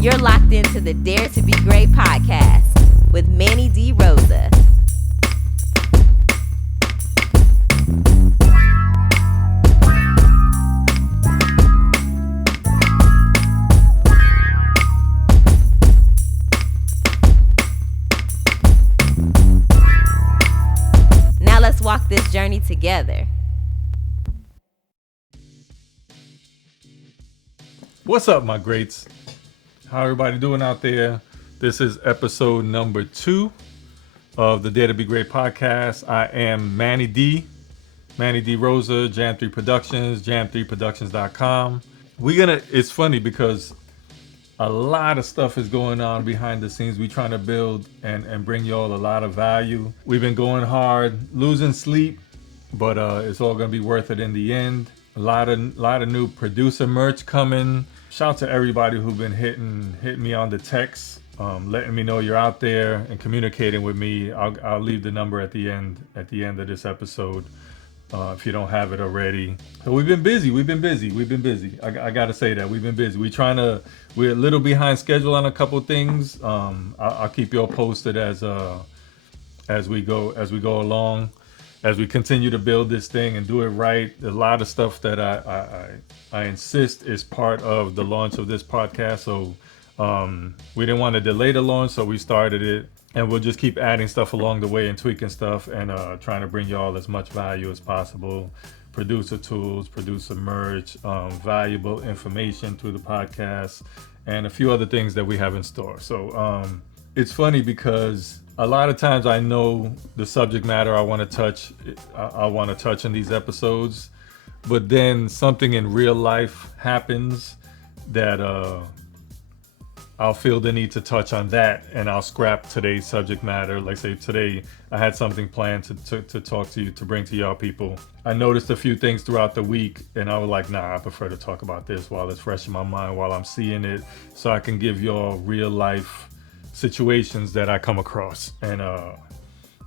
You're locked into the Dare to Be Great podcast with Manny D. Rosa. Now let's walk this journey together. What's up, my greats? How everybody doing out there? This is episode number 2 of the Dare to Be Great podcast. I am Manny D. Manny D. Rosa, Jam 3 Productions, jam3productions.com. It's funny because a lot of stuff is going on behind the scenes. We're trying to build and bring y'all a lot of value. We've been going hard, losing sleep, but it's all gonna be worth it in the end. A lot of new producer merch coming. Shout out to everybody who've been hitting me on the text, letting me know you're out there and communicating with me. I'll leave the number at the end of this episode if you don't have it already. So we've been busy. I gotta say that we've been busy. We're a little behind schedule on a couple things. I'll keep you all posted as we go along. As we continue to build this thing and do it right. There's a lot of stuff that I insist is part of the launch of this podcast. So we didn't want to delay the launch, so we started it. And we'll just keep adding stuff along the way and tweaking stuff and trying to bring y'all as much value as possible. Producer tools, producer merch, valuable information through the podcast, and a few other things that we have in store. So it's funny because a lot of times I know the subject matter I want to touch in these episodes, but then something in real life happens that I'll feel the need to touch on that, and I'll scrap today's subject matter. Like say today I had something planned to talk to you, to bring to y'all people. I noticed a few things throughout the week and I was like, nah, I prefer to talk about this while it's fresh in my mind, while I'm seeing it, so I can give y'all real life situations that I come across. And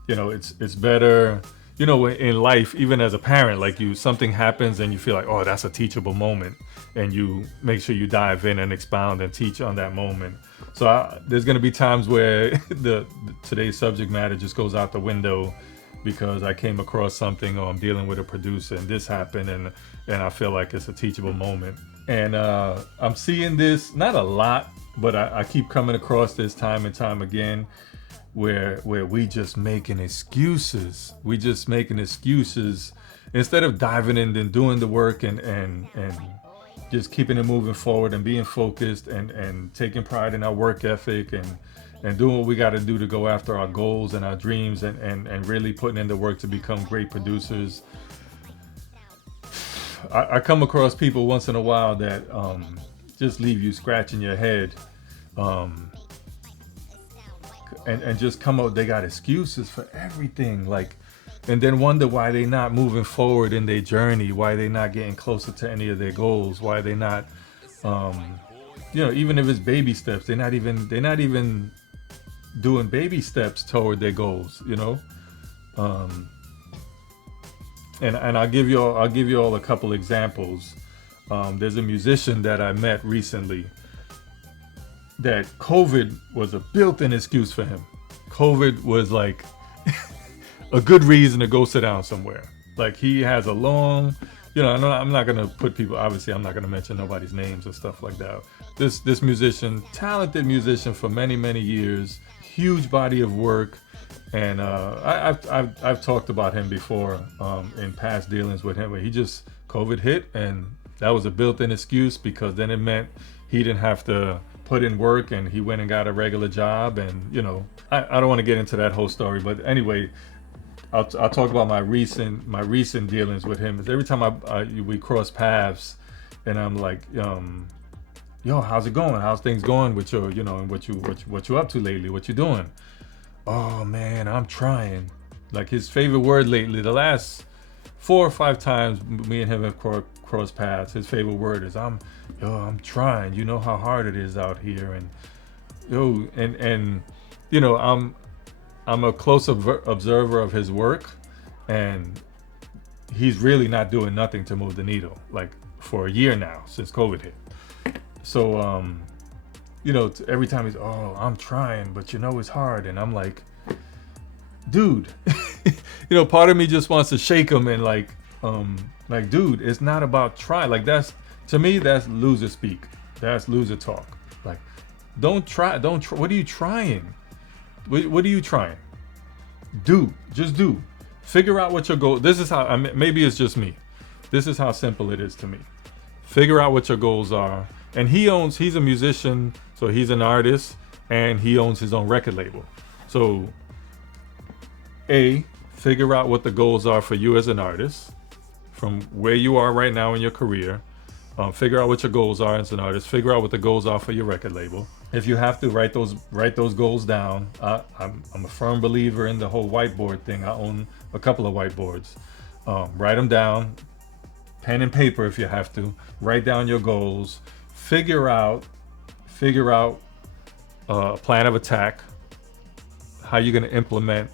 it's better, in life, even as a parent, like something happens and you feel like, oh, that's a teachable moment, and you make sure you dive in and expound and teach on that moment. So there's going to be times where today's subject matter just goes out the window because I came across something, or I'm dealing with a producer and this happened, and I feel like it's a teachable moment. And I'm seeing this, not a lot, but I keep coming across this time and time again where we just making excuses. Instead of diving in and doing the work and just keeping it moving forward and being focused and taking pride in our work ethic and doing what we got to do to go after our goals and our dreams and really putting in the work to become great producers. I come across people once in a while that just leave you scratching your head, and just come out, they got excuses for everything, and then wonder why they not moving forward in their journey, why they not getting closer to any of their goals, why they not, even if it's baby steps, they're not even doing baby steps toward their goals, and I'll give you all a couple examples. There's a musician that I met recently that COVID was a built-in excuse for him. COVID was like a good reason to go sit down somewhere. Like he has a long, I'm not gonna put people, obviously I'm not gonna mention nobody's names or stuff like that. This musician, talented musician for many, many years, huge body of work. And I've talked about him before in past dealings with him, where COVID hit, and that was a built-in excuse, because then it meant he didn't have to put in work, and he went and got a regular job. And I don't want to get into that whole story, but anyway, I'll talk about my recent dealings with him. Is every time we cross paths, and I'm like, yo, how's it going? How's things going with your, and what you up to lately? What you doing? Oh man, I'm trying. Like his favorite word lately, the last 4 or 5 times me and him have crossed paths, his favorite word is I'm trying. You know how hard it is out here, and I'm a close observer of his work, and he's really not doing nothing to move the needle, like for a year now since COVID hit. So every time he's, oh, I'm trying, but it's hard. And I'm like, dude, part of me just wants to shake him and like, dude, it's not about trying. Like to me, that's loser speak. That's loser talk. Like, don't try. What are you trying? What are you trying? Just do. Figure out what your goal. This is how, maybe it's just me. This is how simple it is to me. Figure out what your goals are. And he's a musician, so he's an artist, and he owns his own record label. So, figure out what the goals are for you as an artist, from where you are right now in your career. Figure out what your goals are as an artist. Figure out what the goals are for your record label. If you have to write those goals down, I'm a firm believer in the whole whiteboard thing. I own a couple of whiteboards. Write them down, pen and paper if you have to. Write down your goals. Figure out a plan of attack. How you're going to implement.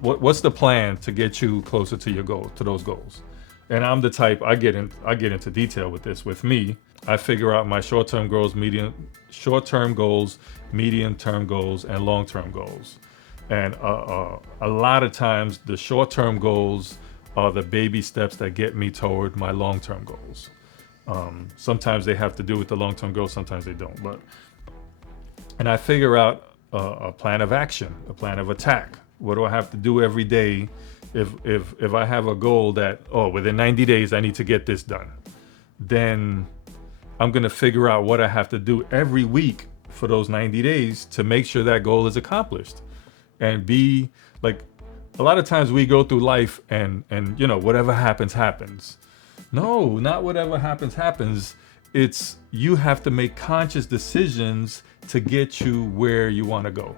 What's the plan to get you closer to your goal, to those goals? And I'm the type, I get into detail with this. With me, I figure out my short-term goals, medium-term goals, and long-term goals. And a lot of times, the short-term goals are the baby steps that get me toward my long-term goals. Sometimes they have to do with the long-term goals, sometimes they don't. And I figure out a plan of action, a plan of attack. What do I have to do every day? If I have a goal that, within 90 days I need to get this done, then I'm going to figure out what I have to do every week for those 90 days to make sure that goal is accomplished. And be like, a lot of times we go through life and whatever happens. No, not whatever happens. It's you have to make conscious decisions to get you where you want to go.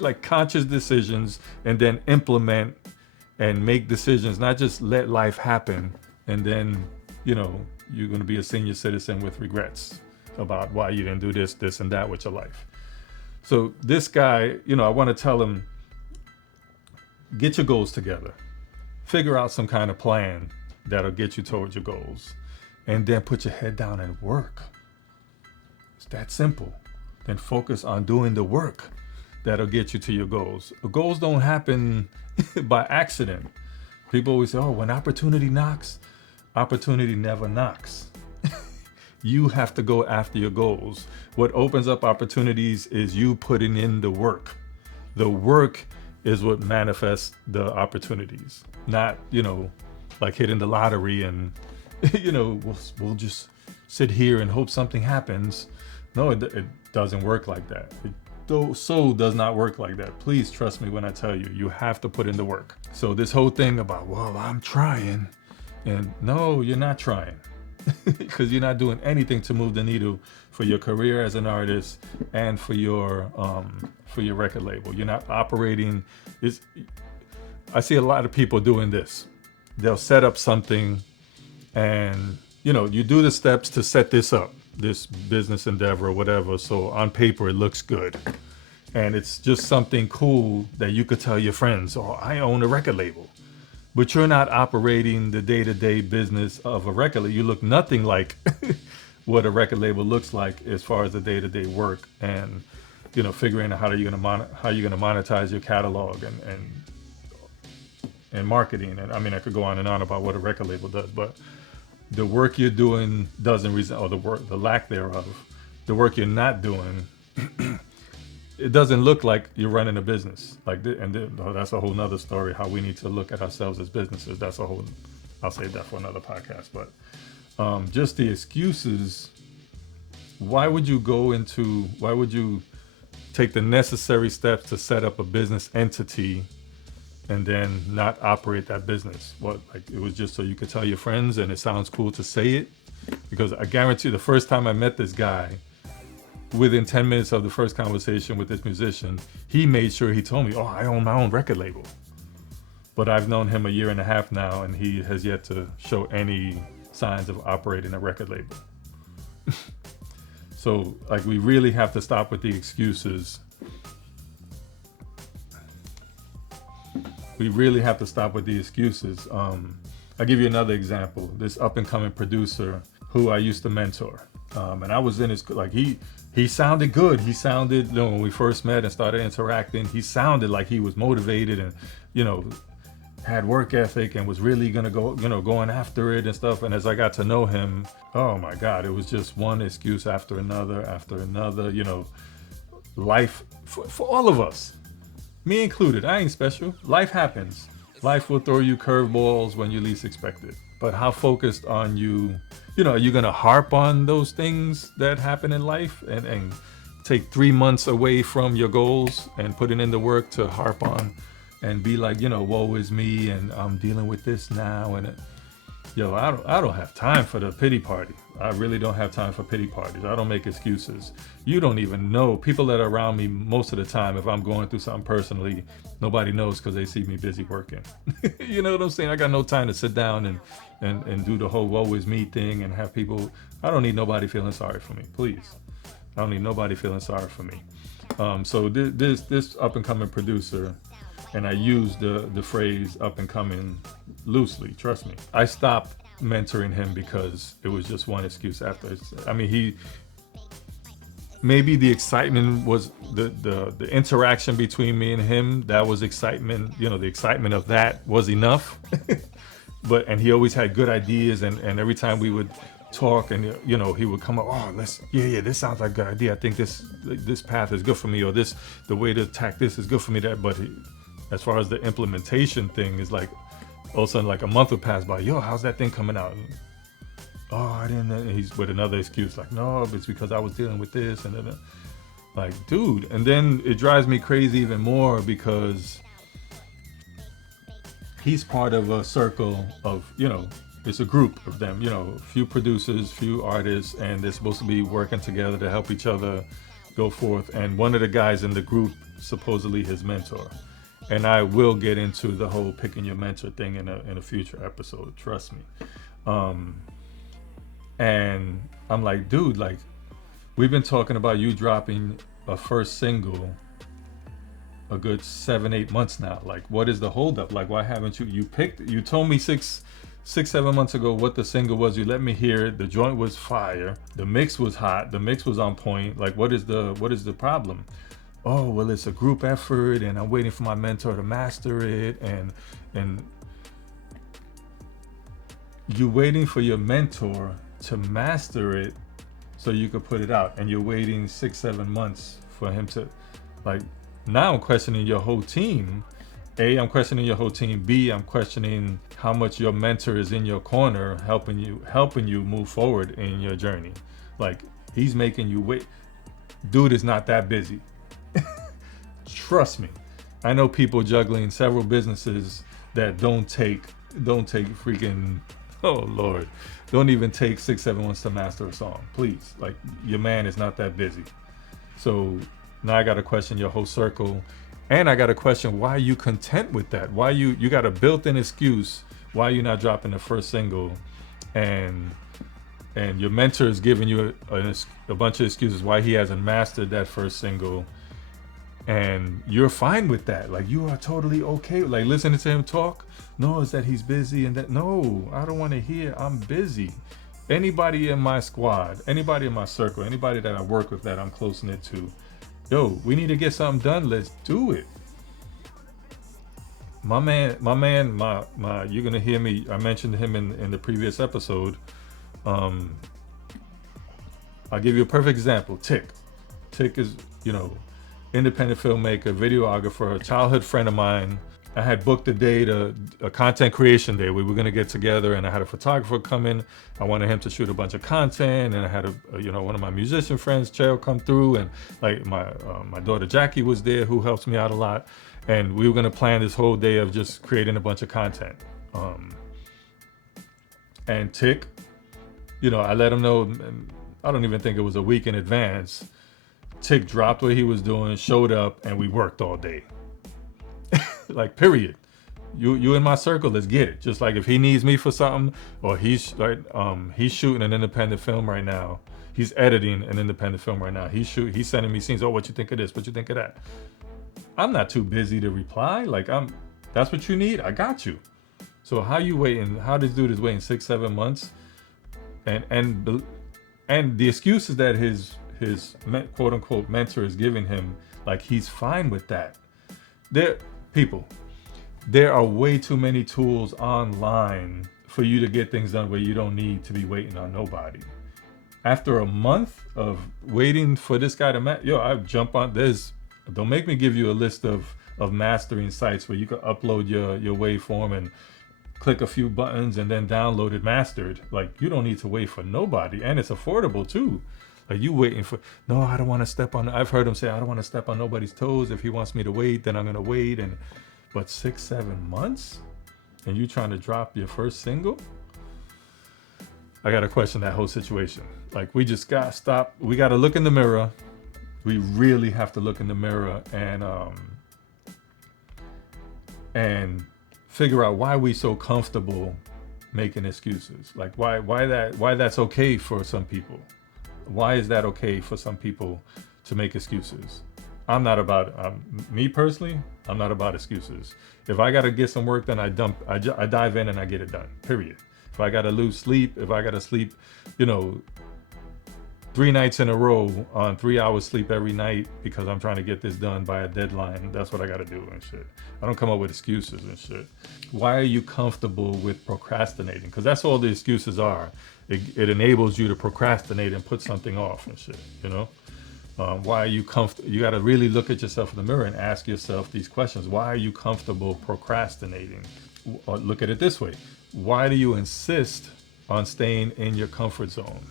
Like conscious decisions, and then implement and make decisions, not just let life happen. And then, you're going to be a senior citizen with regrets about why you didn't do this and that with your life. So this guy, I want to tell him, get your goals together, figure out some kind of plan that'll get you towards your goals, and then put your head down and work. It's that simple. Then focus on doing the work that'll get you to your goals. Goals don't happen by accident. People always say, when opportunity knocks, opportunity never knocks. You have to go after your goals. What opens up opportunities is you putting in the work. The work is what manifests the opportunities, not, like hitting the lottery and, we'll just sit here and hope something happens. No, it doesn't work like that. It does not work like that. Please trust me when I tell you, you have to put in the work. So this whole thing about, I'm trying, and no, you're not trying, because you're not doing anything to move the needle for your career as an artist and for your record label. You're not operating. I see a lot of people doing this. They'll set up something, and you do the steps to set this up, this business endeavor or whatever. So on paper, it looks good. And it's just something cool that you could tell your friends, I own a record label. But you're not operating the day-to-day business of a record label. You look nothing like what a record label looks like as far as the day-to-day work and, figuring out how you're going to monetize your catalog and marketing. And I could go on and on about what a record label does, but the work you're doing doesn't result, or the lack thereof, the work you're not doing, it doesn't look like you're running a business. That's a whole nother story, how we need to look at ourselves as businesses. I'll save that for another podcast. But just the excuses, why would you take the necessary steps to set up a business entity and then not operate that business? It was just so you could tell your friends and it sounds cool to say it? Because I guarantee you, the first time I met this guy, within 10 minutes of the first conversation with this musician, he made sure he told me, I own my own record label. But I've known him a year and a half now, and he has yet to show any signs of operating a record label. So, we really have to stop with the excuses. We really have to stop with the excuses. I'll give you another example. This up-and-coming producer who I used to mentor. And I was in his, like, he sounded good. He sounded, when we first met and started interacting, he sounded like he was motivated and, had work ethic and was really gonna go, going after it and stuff. And as I got to know him, oh my God, it was just one excuse after another, life for all of us, me included. I ain't special. Life happens. Life will throw you curveballs when you least expect it. But how focused on you, are you gonna harp on those things that happen in life and take 3 months away from your goals and putting in the work to harp on and be like, woe is me and I'm dealing with this now, and I don't have time for the pity party. I really don't have time for pity parties. I don't make excuses. You don't even know. People that are around me most of the time, if I'm going through something personally, nobody knows because they see me busy working. You know what I'm saying? I got no time to sit down and do the whole woe is me thing and have people. I don't need nobody feeling sorry for me, please. I don't need nobody feeling sorry for me. So this up and coming producer, and I use the phrase up and coming loosely, trust me. I stopped mentoring him because it was just one excuse after. Maybe the excitement was the interaction between me and him, that was excitement, the excitement of that was enough. And he always had good ideas, and every time we would talk and he would come up, this sounds like a good idea. I think this path is good for me, or the way to attack this is good for me. But as far as the implementation thing is like, all of a sudden, like a month would pass by. How's that thing coming out? I didn't. And he's with another excuse, like, no, it's because I was dealing with this, and then, like, dude. And then it drives me crazy even more because he's part of a circle of, it's a group of them, few producers, few artists, and they're supposed to be working together to help each other go forth. And one of the guys in the group, supposedly his mentor. And I will get into the whole picking your mentor thing in a future episode, trust me. And I'm like, dude, like, we've been talking about you dropping a first single a good 7-8 months now. Like, what is the holdup? Like, why haven't you told me 6-7 months ago what the single was. You let me hear it. The joint was fire. The mix was hot. The mix was on point. Like, what is the problem? Oh, well, it's a group effort and I'm waiting for my mentor to master it, and you waiting for your mentor to master it so you could put it out, and you're waiting 6-7 months for him to, like, now I'm questioning your whole team. A, I'm questioning your whole team. B, I'm questioning how much your mentor is in your corner helping you move forward in your journey. Like, he's making you wait. Dude is not that busy. Trust me. I know people juggling several businesses that don't take freaking, oh Lord, don't even take 6-7 months to master a song. Please, like, your man is not that busy. So now I got to question your whole circle, and I got to question why you content with that. Why you got a built-in excuse why you're not dropping the first single, and your mentor is giving you a bunch of excuses why he hasn't mastered that first single. And you're fine with that. Like, you are totally okay. Like, listening to him talk. No, it's that he's busy and that. No, I don't want to hear I'm busy. Anybody in my squad, anybody in my circle, anybody that I work with that I'm close knit to, yo, we need to get something done. Let's do it. My man, you're going to hear me. I mentioned him in the previous episode. I'll give you a perfect example. Tick is, independent filmmaker, videographer, a childhood friend of mine. I had booked a day a content creation day. We were going to get together, and I had a photographer come in. I wanted him to shoot a bunch of content, and I had one of my musician friends, Cheo, come through, and like my daughter Jackie was there, who helps me out a lot. And we were going to plan this whole day of just creating a bunch of content. And Tick, I let him know, and I don't even think it was a week in advance. Tick dropped what he was doing, showed up, and we worked all day. Like, period. You in my circle, let's get it. Just like if he needs me for something, or he's shooting an independent film right now. He's editing an independent film right now. He's sending me scenes. Oh, what you think of this? What you think of that? I'm not too busy to reply. Like, that's what you need. I got you. So how you waiting? How this dude is waiting 6-7 months, and and the excuses that his quote unquote mentor is giving him, like he's fine with that. People, there are way too many tools online for you to get things done where you don't need to be waiting on nobody. After a month of waiting for this guy to I jump on this. Don't make me give you a list of mastering sites where you can upload your waveform and click a few buttons and then download it mastered. Like, you don't need to wait for nobody, and it's affordable too. Like, you waiting for, no, I don't want to step on, I've heard him say, I don't want to step on nobody's toes. If he wants me to wait, then I'm going to wait. But 6-7 months and you trying to drop your first single? I got to question that whole situation. Like, we just got to stop. We got to look in the mirror. We really have to look in the mirror and figure out why we so comfortable making excuses. Like, why that's okay for some people. Why is that okay for some people to make excuses? I'm not about me personally. I'm not about excuses. If I got to get some work done, I dive in and I get it done. Period. If I got to lose sleep, if I got to sleep, 3 nights in a row on 3 hours sleep every night because I'm trying to get this done by a deadline, that's what I got to do and shit. I don't come up with excuses and shit. Why are you comfortable with procrastinating? Because that's all the excuses are. It enables you to procrastinate and put something off and shit, why are you comfortable? You got to really look at yourself in the mirror and ask yourself these questions. Why are you comfortable procrastinating? Or look at it this way. Why do you insist on staying in your comfort zone?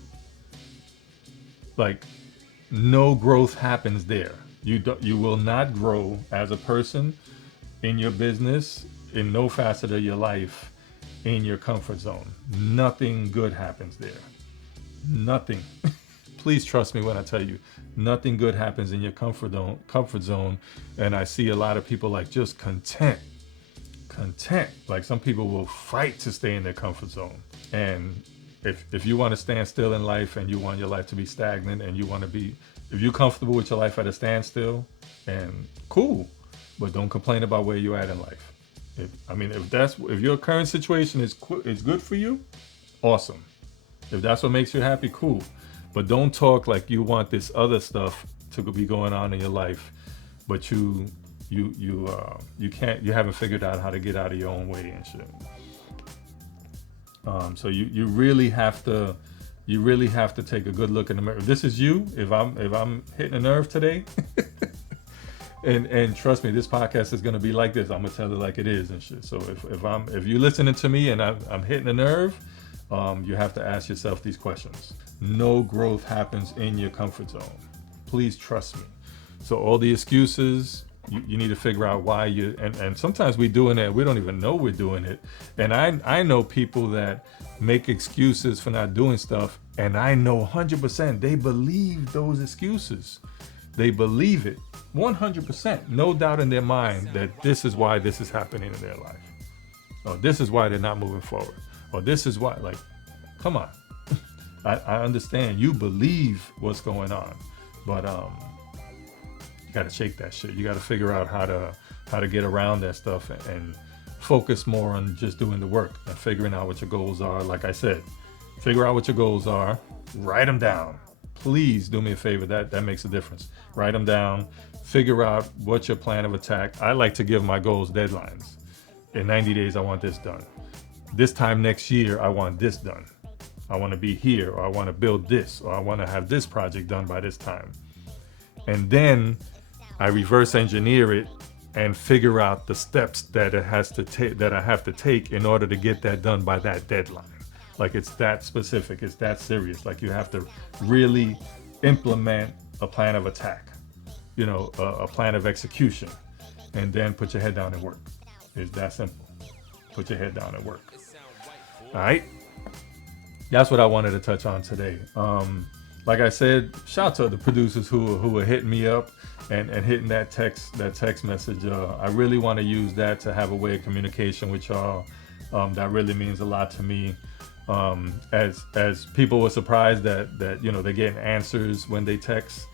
Like, no growth happens there. You will not grow as a person in your business, in no facet of your life, in your comfort zone. Nothing good happens there. Nothing. Please trust me when I tell you, nothing good happens in your comfort zone. And I see a lot of people like just content. Like, some people will fight to stay in their comfort zone. And if you want to stand still in life and you want your life to be stagnant and if you're comfortable with your life at a standstill, and cool, but don't complain about where you're at in life. If your current situation is good for you, awesome. If that's what makes you happy, cool. But don't talk like you want this other stuff to be going on in your life, but you haven't figured out how to get out of your own way and shit. So you really have to take a good look in the mirror. If this is you, if I'm hitting a nerve today, and trust me, this podcast is gonna be like this. I'm gonna tell it like it is and shit. So if you're listening to me and I'm hitting a nerve, you have to ask yourself these questions. No growth happens in your comfort zone. Please trust me. So all the excuses, you need to figure out why and sometimes we're doing it, we don't even know we're doing it. And I know people that make excuses for not doing stuff, and I know 100% they believe those excuses. They believe it 100%, no doubt in their mind that this is why this is happening in their life, or this is why they're not moving forward, or this is why. Like, come on. I understand you believe what's going on, but you got to shake that shit. You got to figure out how to get around that stuff and focus more on just doing the work and figuring out what your goals are. Like I said, figure out what your goals are, write them down. Please do me a favor. That makes a difference. Write them down, figure out what's your plan of attack. I like to give my goals deadlines. In 90 days, I want this done. This time next year, I want this done. I want to be here, or I want to build this, or I want to have this project done by this time. And then I reverse engineer it and figure out the steps that I have to take in order to get that done by that deadline. Like, it's that specific, it's that serious. Like, you have to really implement a plan of attack, a plan of execution, and then put your head down and work. It's that simple. Put your head down and work. All right. That's what I wanted to touch on today. Like I said, shout out to the producers who are hitting me up and hitting that text message. I really want to use that to have a way of communication with y'all. That really means a lot to me. As people were surprised that they're getting answers when they text.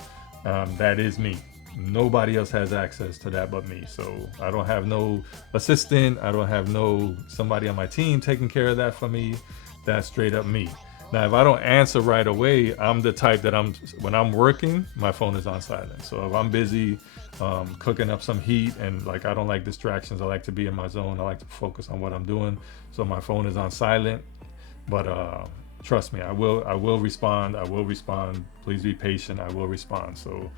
That is me. Nobody else has access to that but me. So I don't have no assistant. I don't have no somebody on my team taking care of that for me. That's straight up me. Now, if I don't answer right away, I'm the type that when I'm working, my phone is on silent. So if I'm busy cooking up some heat and like I don't like distractions, I like to be in my zone. I like to focus on what I'm doing. So my phone is on silent. But trust me, I will respond. I will respond. Please be patient. I will respond. So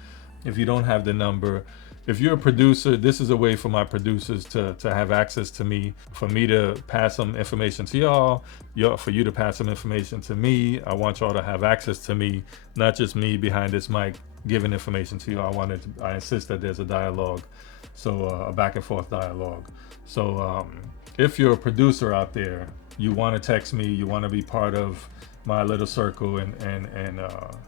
if you don't have the number, if you're a producer, this is a way for my producers to have access to me, for me to pass some information to y'all, for you to pass some information to me. I want y'all to have access to me, not just me behind this mic giving information to y'all. I insist that there's a dialogue, so a back and forth dialogue. So if you're a producer out there, you want to text me, you want to be part of my little circle and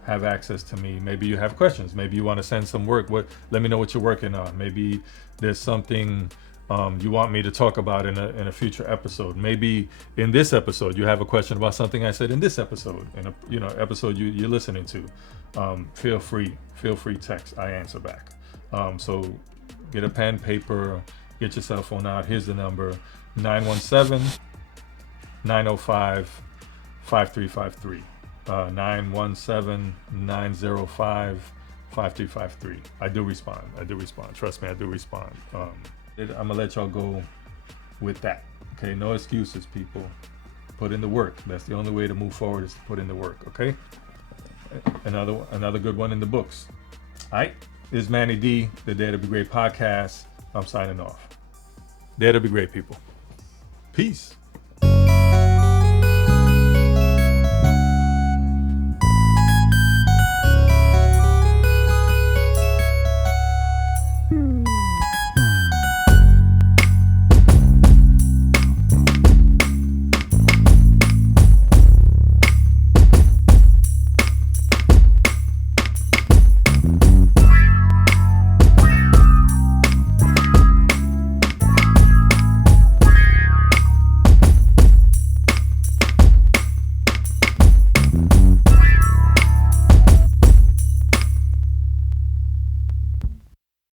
have access to me. Maybe you have questions. Maybe you want to send some work. Let me know what you're working on. Maybe there's something you want me to talk about in a future episode. Maybe in this episode you have a question about something I said in this episode, in a episode you're listening to. Feel free text. I answer back. So get a pen, paper, get your cell phone out. Here's the number: 917-905-5353. 917-905-5353. I do respond. Trust me, I do respond. I'm gonna let y'all go with that. Okay, no excuses, people. Put in the work. That's the only way to move forward, is to put in the work. Okay. Another good one in the books. All right. This is Manny D, the Dare to Be Great podcast. I'm signing off. Dare to be great, people. Peace.